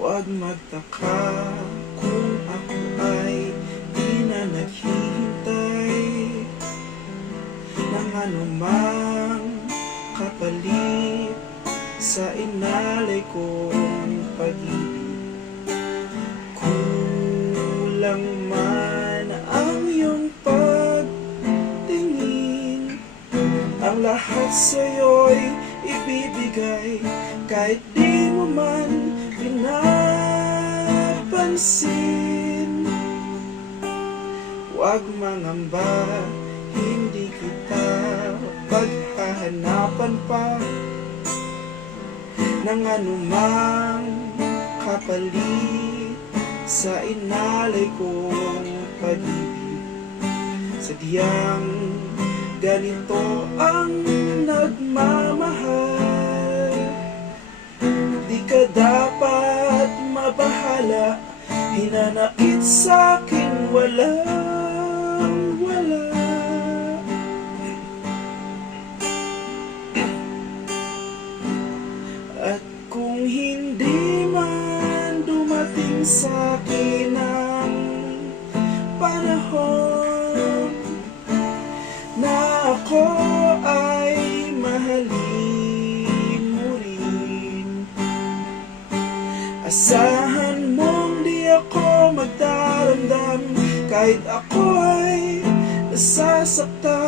Huwag magtaka kung ako ay di na naghihintay ng anumang kapalit sa inalay kong pag-ibig. Kulang man ang iyong pagtingin, ang lahat sa'yo'y ibibigay kahit di mo man pinapansin. Huwag mangamba, hindi kita paghahanapan pa ng anumang kapalit sa inalay kong pag-ibig. Sadyang ganito ang nagmamahal, di ka dapat mabahala, hinanakit sa'king walang wala. At kung hindi man dumating sa'kin ang panahon na ako ay mahalin mo rin, asahan mong di ako magdaramdam kahit ako ay nasasaktan.